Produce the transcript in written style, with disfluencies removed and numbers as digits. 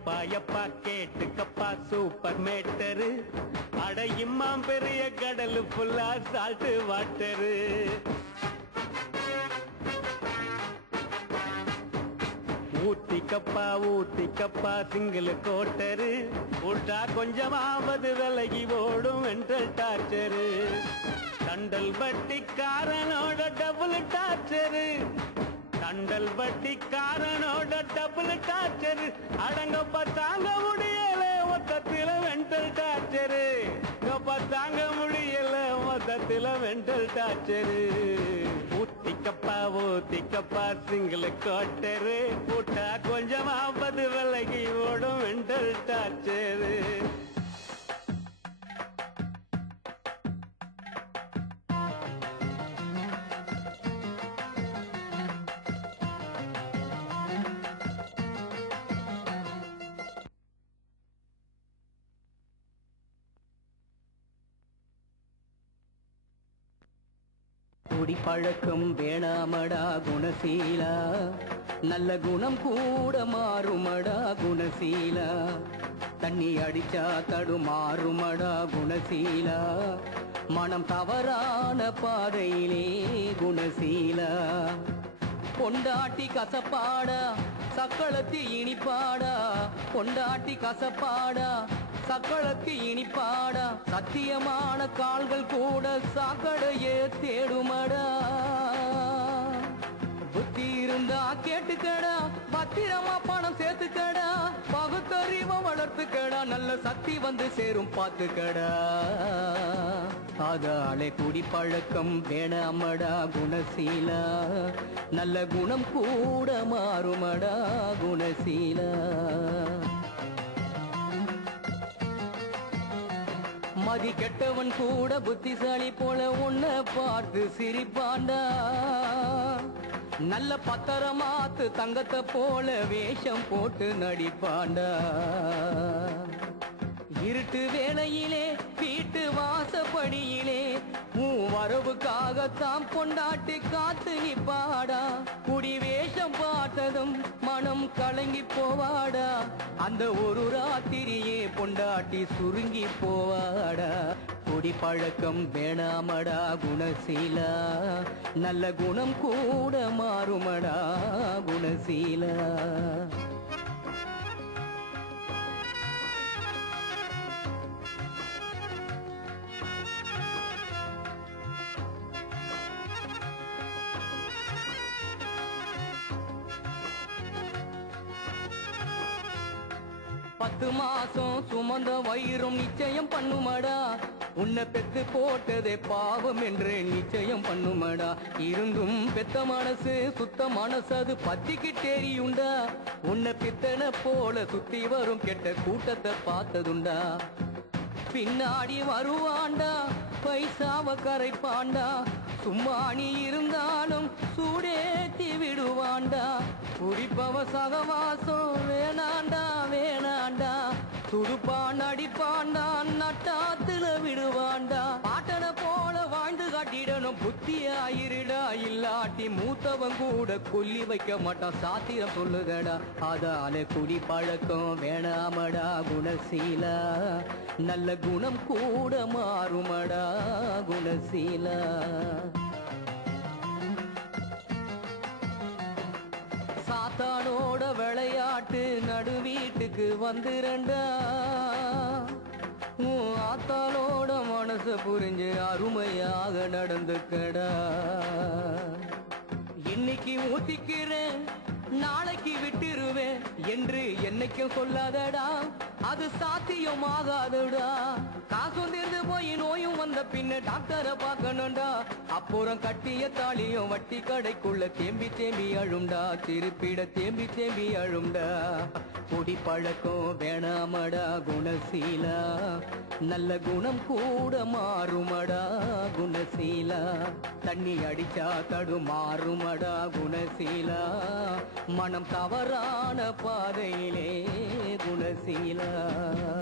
எப்பா எப்பா கேட்டுக்கப்பா super matter அடையுமாம் பெரிய கடலு ஃபுல்லா சால்ட் வாட்டரு ஊத்திக்கப்பா சிங்கிள் கோட்டரு உள்டா கொஞ்சமாவது விலகி ஓடும் வெண்டல் டார்ச்சரு தண்டல் வட்டிக்காரனோட டபுள் டார்ச்சரு தண்டல் வட்டிக்காரனோட டபுள் டார்ச்சரு அடங்கப்பா தாங்க முடியல மொத்தத்தில வெண்டல் டார்ச்சரு தாங்க முடியல மொத்தத்தில வெண்டல் டார்ச்சரு ஊத்திக்கப்பா சிங்கிள் கோட்டரு கூட்டா கொஞ்சமாவது விலகி ஓடும் வெண்டல் டார்ச்சரு குடிப்பழக்கம் வேணாமடா குணசீலா நல்ல குணம் கூட மாறுமடா குணசீலா தண்ணி அடிச்சா தடுமாறுமடா குணசீலா மனம் தவறான பாதையிலே குணசீலா பொண்டாட்டி கசப்பாடா சக்களத்தி இனிப்பாடா பொண்டாட்டி கசப்பாடா சக்களத்தி இனிப்பாடா சத்தியமான கால்கள் கூட சாக்கடையே தேடுமடா புத்தி இருந்தா கேட்டுக்கடா பத்திரமா பணம் சேர்த்துக்கடா பகுத்தறிவை வளர்த்துக்கடா நல்ல சக்தி வந்து சேரும் பார்த்துக்கடா அதாலே குடிப்பழக்கம் வேணாமடா குணசீலா நல்ல குணம் கூட மாறுமடா குணசீலா மதி கெட்டவன் கூட புத்திசாலி போல உன்ன பார்த்து சிரிப்பாண்டா நல்ல பத்திரமாத்து தங்கத்தை போல வேஷம் போட்டு நடிப்பாண்டா இருட்டு வேளையிலே வீட்டு வாசப்படியிலே உன் வரவுக்காகத்தான் பொண்டாட்டி காத்து நிப்பாடா குடி வேஷம் பார்த்ததும் மனம் கலங்கி போவாடா அந்த ஒரு ராத்திரியே பொண்டாட்டி சுருங்கி போவாடா குடிப்பழக்கம் வேணாமடா குணசீலா நல்ல குணம் கூட மாறுமடா குணசீலா பத்து மாசம் சுமந்த வயிறும் நிச்சயம் பண்ணுமடா உன்னை பெத்து போட்டதே பாவம் என்று நிச்சயம் பண்ணுமடா இருந்தும் பெத்த மனசு சுத்த மனசு அது பத்திக்கு தெரியுண்டா உன்னை பித்தன போல சுத்தி வரும் கெட்ட கூட்டத்தை பார்த்ததுண்டா பின்னாடி வருவாண்டா பைசாவ கரைப்பாண்டா சும்மா நீ இருந்தாலும் சூடேத்தி விடுவாண்டா குடிப்பவ சகவாசம் வேணாண்டா வேணாண்டா துடுப்பான் அடிப்பாண்டா நட்டாத்துல விடுவாண்டா பாட்டனை போல வாழ்ந்து காட்டிடணும் புத்தியாயிருடா இல்லாட்டி மூத்தவன் கூட கொல்லி வைக்க மாட்டான் சாத்திரம் சொல்லுகடா அதால குடிப்பழக்கம் வேணாமடா குணசீலா நல்ல குணம் கூட மாறுமடா குணசீலா சாத்தானோட விளையாட்டு நடு வீட்டுக்கு வந்துரண்டா உன் ஆத்தாளோட மனச புரிஞ்சு அருமையாக நடந்துக்கடா இன்னைக்கு ஊத்திக்கிறேன் நாளைக்கு விட்டுருவேன் என்று என்னைக்கும் சொல்லாதடா அது சாத்தியமாகாதடா காசும் தீர்ந்து போய் நோயும் வந்த பின்ன டாக்டரை பார்க்கணும்டா அப்புறம் கட்டிய தாலியும் வட்டி கடைக்குள்ள தேம்பி தேம்பி அழும்டா திருப்பிட தேம்பி தேம்பி அழும்டா குடிப்பழக்கம் வேணாமடா குணசீலா நல்ல குணம் கூட மாறுமடா குணசீலா தண்ணி அடிச்சா தடுமாறுமடா குணசீலா மனம் தவறான பாதையிலே குணசீலா